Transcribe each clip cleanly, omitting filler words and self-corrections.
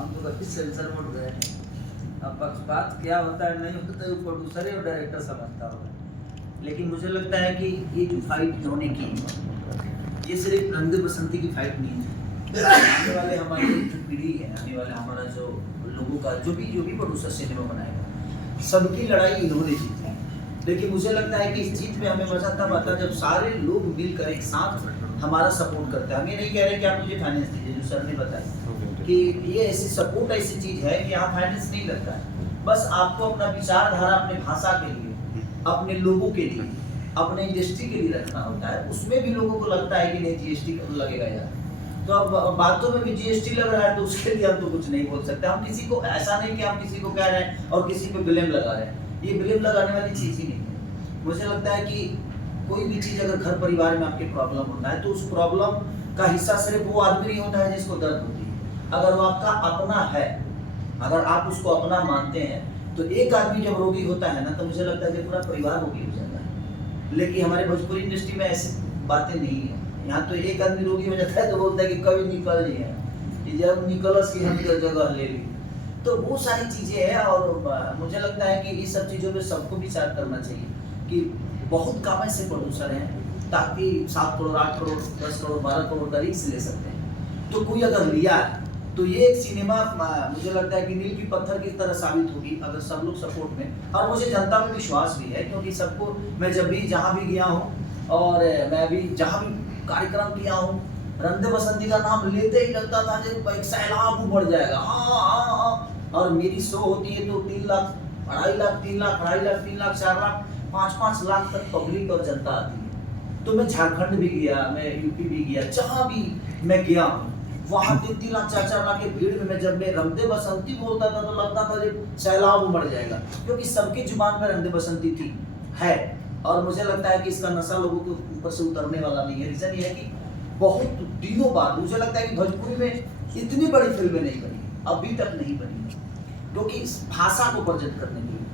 हम तो कभी सेंसर मोड गए नहीं। अब पक्षपात क्या होता है नहीं होता है वो प्रोड्यूसर और डायरेक्टर समझता होगा। लेकिन मुझे लगता है कि ये जो फाइट इन्होंने की ये सिर्फ रंग दे बसंती की फाइट नहीं है। आने वाले हमारी जो पीढ़ी है, आने वाले हमारा जो लोगों का जो भी प्रोड्यूसर सिनेमा बनाएगा, सबकी लड़ाई इन्होंने जीती है। लेकिन मुझे लगता है कि इस जीत में हमें मजा तब आता है जब सारे लोग मिलकर एक साथ हमारा सपोर्ट करते हैं। हम ये नहीं कह रहे कि आप मुझे फाइनेंस दीजिए, जो सर ने बताया कि ये ऐसी सपोर्ट ऐसी चीज है कि यहाँ फाइनेंस नहीं लगता है। बस आपको अपना विचारधारा अपने भाषा के लिए, अपने लोगों के लिए, अपने इंडस्ट्री के लिए रखना होता है। उसमें भी लोगों को लगता है कि नहीं जीएसटी लगेगा यार, तो अब बातों में भी जीएसटी लग रहा है तो उसके लिए हम तो कुछ नहीं बोल सकते। हम किसी को ऐसा नहीं कि हम किसी को कह रहे हैं और किसी पे ब्लेम लगा रहे हैं, ये ब्लेम लगाने वाली चीज ही नहीं है। मुझे लगता है कि कोई भी चीज अगर घर परिवार में आपके प्रॉब्लम होता है तो उस प्रॉब्लम का हिस्सा सिर्फ वो आदमी नहीं होता है जिसको दर्द होती है। अगर वो आपका अपना है, अगर आप उसको अपना मानते हैं, तो एक आदमी जब रोगी होता है ना तो मुझे लगता है कि पूरा परिवार रोगी हो जाता है। लेकिन हमारे भोजपुरी इंडस्ट्री में ऐसी बातें नहीं है। यहाँ तो एक आदमी रोगी हो जाता है तो बोलता है कि कभी निकल नहीं है, कि जब निकलस की हम जगह ले ली। तो वो सारी चीजें हैं और मुझे लगता है कि इस सब चीजों पे सबको विचार करना चाहिए कि बहुत कम ऐसे प्रोड्यूसर हैं ताकि 7 करोड़ 8 करोड़ 10 करोड़ 12 करोड़ का रिस्क ले सकते हैं। तो कोई अगर लिया है तो ये एक सिनेमा मुझे लगता है कि नील की पत्थर की तरह साबित होगी अगर सब लोग सपोर्ट में। और मुझे जनता में विश्वास भी है क्योंकि सबको मैं जब भी जहाँ भी गया हूँ और मैं भी जहाँ भी कार्यक्रम किया हूँ, रंग दे बसंती का नाम लेते ही लगता था कि एक सैलाब बढ़ जाएगा। हाँ। और मेरी शो होती है तो 3 लाख 2.5 लाख 3 लाख 2.5 लाख 3 लाख 4 लाख 5-5 लाख तक पब्लिक और जनता आती है। तो मैं झारखंड भी गया, मैं यूपी भी गया, जहाँ भी मैं गया वहाँ 3-3 लाख 4-4 लाख की भीड़ में जब मैं रंग दे बसंती बोलता था तो लगता था कि सैलाब उमड़ जाएगा, क्योंकि सबकी जुबान में रंग दे बसंती थी है। और मुझे लगता है कि इसका नशा लोगों के ऊपर से उतरने वाला नहीं है। रीजन ये है कि बहुत दिनों बाद मुझे लगता है कि भोजपुरी में इतनी बड़ी फिल्में नहीं बनी, अभी तक नहीं बनी, क्योंकि इस भाषा को प्रजट करने के लिए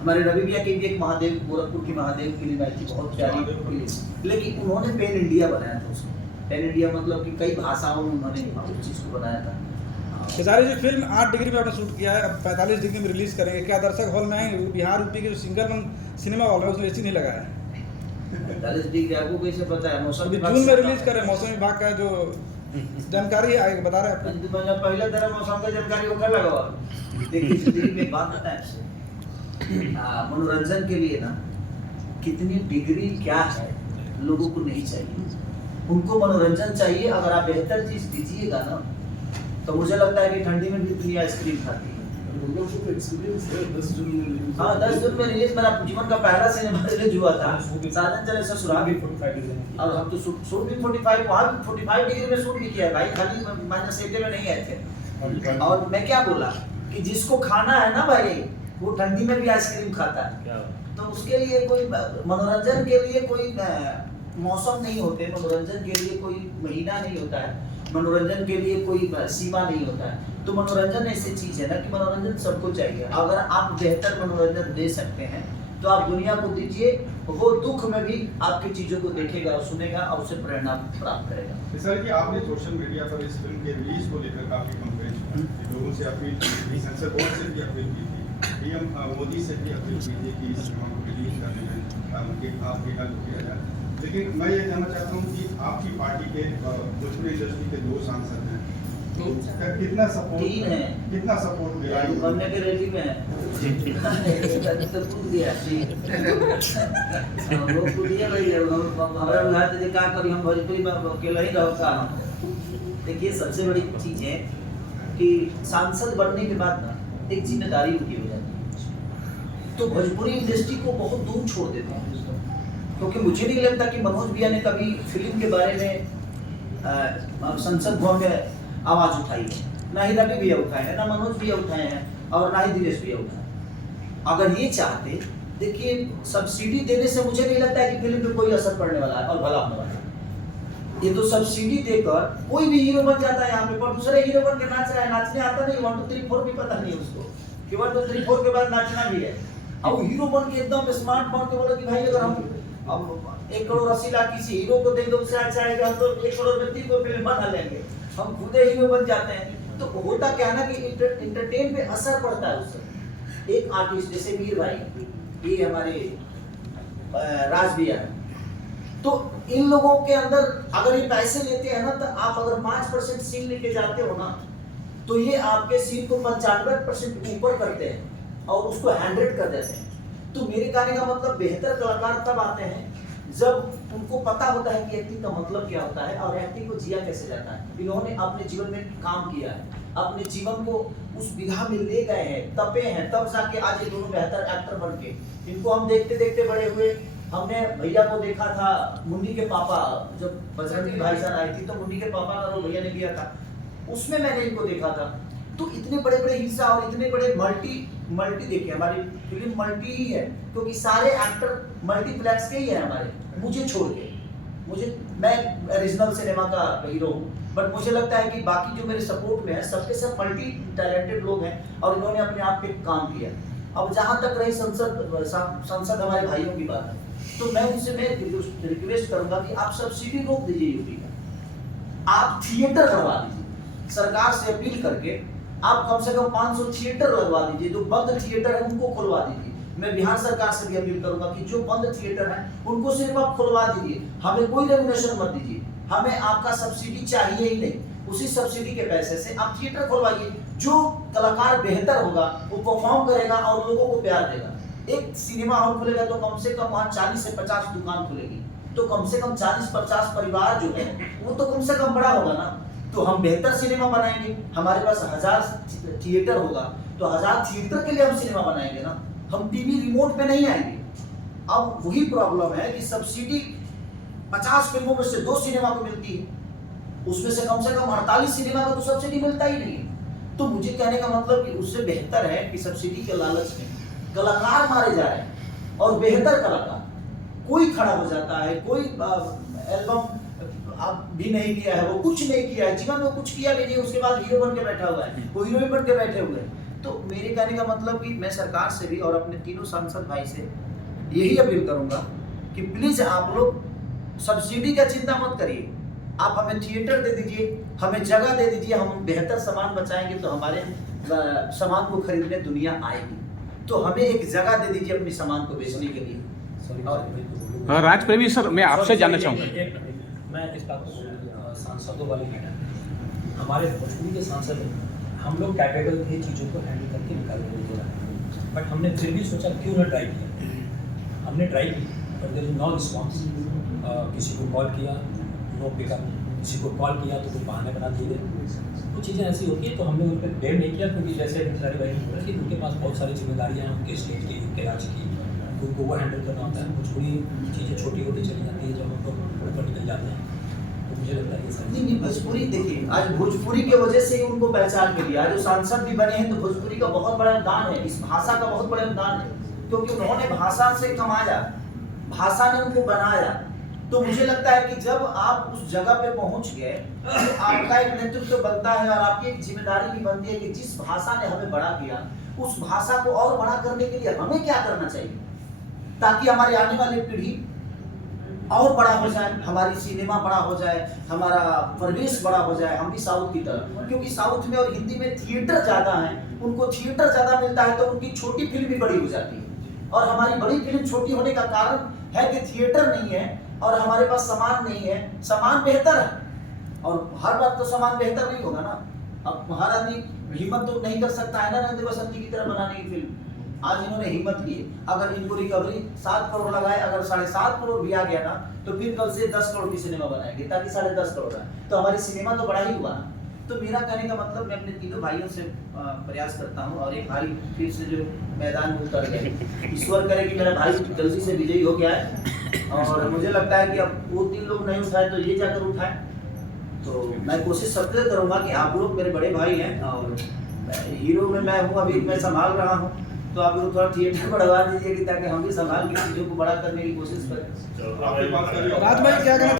हमारे रवि भैया की भी एक महादेव, गोरखपुर की महादेव फिल्म आई थी, बहुत प्यारी फिल्म, लेकिन उन्होंने पेन इंडिया बनाया था उसको। पेन इंडिया मतलब कि कई भाषाओं में उन्होंने उस चीज़ को बनाया था। खेसारी जी फिल्म 8 डिग्री में आपने शूट किया है, अब 45 डिग्री में रिलीज करेंगे, क्या दर्शक हॉल में आएंगे? बिहार यूपी के जो सिंगल सिनेमा हॉल है उसमें एसी नहीं लगा है। 45 डिग्री आपको कैसे पता है? मौसम जून में रिलीज करें, मौसम विभाग का जो जानकारी है बता रहे हैं आपको। पहले तरह मौसम का जानकारी होकर लगा। देखिए दिल्ली में बात बताएं आपसे, मनोरंजन के लिए ना कितनी डिग्री क्या है लोगों को नहीं चाहिए, उनको मनोरंजन चाहिए। अगर आप बेहतर चीज दीजिएगा ना तो मुझे लगता है कि ठंडी में भी दुनिया आइसक्रीम खाती है। हाँ 10 जून में रिलीज, मेरा जीवन का पहला सिनेमा रिलीज हुआ था, साजन चले ससुराल। और हम तो शूट भी 45 वहाँ भी 45 डिग्री में शूट भी किया है भाई, खाली -8 में नहीं आए थे। और मैं क्या बोला कि जिसको खाना है ना भाई वो ठंडी में भी आइसक्रीम खाता है। तो उसके लिए कोई मनोरंजन के लिए कोई मौसम नहीं होते, मनोरंजन के लिए कोई महीना नहीं होता है, मनोरंजन के लिए कोई सीमा नहीं होता है। तो मनोरंजन ऐसी चीज है ना कि मनोरंजन सबको चाहिए। अगर आप बेहतर मनोरंजन दे सकते हैं तो आप दुनिया को दीजिए, वो दुख में भी आपकी चीजों को देखेगा और सुनेगा और उससे प्रेरणा प्राप्त करेगा। सर कि आपने सोशल मीडिया पर इस फिल्म के रिलीज को लेकर काफी कंपेयर लोगों से अपील की, सेंसर बोर्ड से भी अपील की थी, पीएम मोदी से भी अपील की थी कि इस फिल्म को रिलीज करने में उनके आपके हेल्प किया जाए। लेकिन मैं ये जानना चाहता हूँ कि आपकी पार्टी के भोजपुरी इंडस्ट्री के 2 सांसद हैं, तो कितना सपोर्ट, 3 है, कितना सपोर्ट मिला? बनने के रेडी में है तो कूद गया वो कूदिए भाई। हमारा बिहार से क्या करी, हम भोजपुरी में अकेला ही रहो का। देखिए सबसे बड़ी चीज है कि सांसद बनने के बाद ना एक जिम्मेदारी उनकी हो जाती है, तो भोजपुरी इंडस्ट्री को बहुत दूर छोड़ देते हैं। क्योंकि मुझे नहीं लगता कि मनोज भैया ने कभी फिल्म के बारे में संसद भवन में आवाज उठाई है, ना ही रवि भैया उठाए हैं, ना मनोज भैया उठाए हैं और ना ही दिनेश भैया उठाए। अगर ये चाहते, देखिए सब्सिडी देने से मुझे नहीं लगता है कि फिल्म पे कोई असर पड़ने वाला है और भला होने वाला है। ये तो सब्सिडी देकर कोई भी हीरो बन जाता है यहाँ पे, पर दूसरे हीरो बन के नाच रहा है, नाचने आता नहीं, 1 2 3 4 भी पता नहीं उसको कि 1 2 3 4 के बाद नाचना भी है। अब हीरो बन के एकदम स्मार्ट बन के बोला कि भाई अगर हम अब 1 करोड़ 80 लाख किसी हीरो को देंगे उससे अच्छा है कि हम तो 1 करोड़ में 3 को फिल्म बना लेंगे, हम खुद हीरो बन जाते हैं। तो होता क्या है ना कि इंटरटेन पे असर पड़ता है उससे। एक आर्टिस्ट जैसे मीर भाई, ये हमारे राज भैया, तो इन लोगों के अंदर अगर ये पैसे लेते हैं ना, तो आप अगर 5% सीन लेके जाते हो ना, तो ये आपके सीन को 95% ऊपर करते हैं और उसको 100 कर देते हैं। तो मेरे कहने का मतलब बेहतर कलाकार तब आते हैं जब उनको पता होता है कि एक्टिंग का मतलब क्या होता है और एक्टिंग को जिया कैसे जाता है। इन्होंने अपने जीवन में काम किया है, अपने जीवन को उस विधा में ले गए हैं, तपे हैं, तब जाके आज ये दोनों बेहतर एक्टर बन के। इनको हम देखते देखते बड़े हुए। हमने भैया को देखा था मुन्नी के पापा, जब बजरंगी भाईजान आई थी तो मुन्नी के पापा का रोल भैया ने किया था, उसमें मैंने इनको देखा था। तो इतने बड़े बड़े हिस्सा और इतने बड़े मल्टी देखिए, हमारी फिल्म मल्टी ही है क्योंकि सारे एक्टर मल्टीप्लेक्स के ही है हमारे, मुझे छोड़ के। मैं रीजनल सिनेमा का हीरो हूँ, बट मुझे लगता है कि बाकी जो मेरे सपोर्ट में है सबके सब मल्टी टैलेंटेड लोग हैं और इन्होंने अपने आप पे काम किया। अब जहाँ तक रही संसद हमारे भाइयों की बात है, तो मैं उनसे रिक्वेस्ट करूंगा कि आप सब्सिडी रोक दीजिए यूपी का, आप थिएटर करवा दीजिए सरकार से अपील करके। आप कम से कम 500 थिएटर लगवा दीजिए, जो बंद थिएटर है उनको खुलवा दीजिए। मैं बिहार सरकार से भी अपील करूंगा कि जो बंद थिएटर हैं उनको सिर्फ आप खुलवा दीजिए, हमें कोई रेगुलेशन मत दीजिए, हमें आपका सब्सिडी चाहिए ही नहीं। उसी सब्सिडी के पैसे से आप थिएटर खुलवाइए, जो कलाकार बेहतर होगा वो परफॉर्म करेगा और लोगों को प्यार देगा। एक सिनेमा हॉल खुलेगा तो कम से कम वहाँ 40 से 50 दुकान खुलेगी, तो कम से कम 40-50 परिवार जो है वो तो कम से कम बड़ा होगा ना। तो हम बेहतर सिनेमा बनाएंगे, हमारे पास 1000 थिएटर होगा तो 1000 थिएटर के लिए हम सिनेमा बनाएंगे ना, हम टीवी रिमोट पे नहीं आएंगे। अब वही प्रॉब्लम है कि सब्सिडी 50 फिल्मों में से 2 सिनेमा को मिलती है, उसमें से कम 48 सिनेमा को तो सब्सिडी मिलता ही नहीं है। तो मुझे कहने का मतलब कि उससे बेहतर है कि सब्सिडी के लालच में कलाकार मारे जा रहे हैं और बेहतर कलाकार कोई खड़ा हो जाता है, कोई एल्बम आप भी नहीं किया है, वो कुछ नहीं किया है, जीवन में कुछ किया भी नहीं, उसके बाद हीरो बन के बैठा हुआ है, वो हीरोइन बन के बैठे हुए हैं। तो मेरे कहने का मतलब कि मैं सरकार से भी और अपने तीनों सांसद भाई से यही अपील करूंगा कि प्लीज आप लोग सब्सिडी का चिंता मत करिए, आप हमें थिएटर दे दीजिए, हमें जगह दे दीजिए, हम बेहतर सामान बचाएंगे तो हमारे सामान को खरीदने दुनिया आएगी। तो हमें एक जगह दे दीजिए अपने सामान को बेचने के लिए। राज प्रेमी सर, मैं आपसे जानना चाहूँगा। मैं इस बात को बोलूँगा, सांसदों वाले मैटर, हमारे भोजपुरी के सांसद हम लोग कैपेबल थे चीज़ों को हैंडल करके निकालने के लिए, बट हमने फिर भी सोचा क्यों ना ट्राई किया। हमने ट्राई की but there is no response. किसी को कॉल किया नो पिकअप, किसी को कॉल किया तो कोई बहाने बना दिए। कुछ चीज़ें ऐसी होती है तो हमने उन पर ब्लेम नहीं किया, क्योंकि जैसे सारी भाई ने बोला कि उनके पास बहुत सारी जिम्मेदारियाँ हैं, उनके स्टेट की, उनके राज्य की, उनको वो हैंडल करना होता है। भोजपुरी चीज़ें छोटी होती चली जाती है जब हम लोग ऊपर निकल जाते हैं, तो मुझे लगता है ये सारी नहीं, भोजपुरी देखिए, आज भोजपुरी के वजह से ही उनको पहचान मिली। आज जो सांसद भी बने हैं तो भोजपुरी का बहुत बड़ा योगदान है, इस भाषा का बहुत बड़ा योगदान है, क्योंकि उन्होंने भाषा से कमाया, भाषा ने उनको बनाया। तो मुझे लगता है कि जब आप उस जगह पे पहुंच गए तो आपका एक नेतृत्व बनता है और आपकी एक जिम्मेदारी भी बनती है कि जिस भाषा ने हमें बड़ा किया उस भाषा को और बड़ा करने के लिए हमें क्या करना चाहिए, ताकि हमारी आने वाली पीढ़ी और बड़ा हो जाए, हमारी सिनेमा बड़ा हो जाए, हमारा परिवेश बड़ा हो जाए, हम भी साउथ की तरह। क्योंकि साउथ में और हिंदी में थिएटर ज़्यादा है, उनको थिएटर ज़्यादा मिलता है तो उनकी छोटी फिल्म भी बड़ी हो जाती है, और हमारी बड़ी फिल्म छोटी होने का कारण है कि थिएटर नहीं है और हमारे पास सामान नहीं है। सामान बेहतर है और हर बार तो सामान बेहतर नहीं होगा ना। अब हर आदमी हिम्मत तो नहीं कर सकता है ना नंद बसंती की तरह बनाने की फिल्म। आज इन्होंने हिम्मत की है, अगर इनको रिकवरी 7 करोड़ लगाए, अगर 7.5 करोड़ भी आ गया ना तो फिर कल से 10 करोड़ की सिनेमा बनाएंगे, ताकि 10.5 करोड़ है तो हमारी सिनेमा तो बड़ा ही हुआ ना। तो मेरा कहने का मतलब मैं अपने तीनों भाइयों से प्रयास करता हूँ, और एक भाई फिर से जो मैदान में उतर गए, ईश्वर करे कि मेरा भाई जल्दी से विजयी हो गया है। और मुझे लगता है कि अब वो 3 लोग नहीं उठाए तो ये जाकर उठाए। तो मैं कोशिश सबसे करूँगा कि आप लोग मेरे बड़े भाई हैं और हीरो में मैं हूँ, अभी मैं संभाल रहा हूँ, तो आप लोग थोड़ा थिएटर बढ़वा दीजिए कि ताकि हम भी संभाल के चीज़ों को बड़ा करने की कोशिश करें। आपके पास राज भाई क्या कहना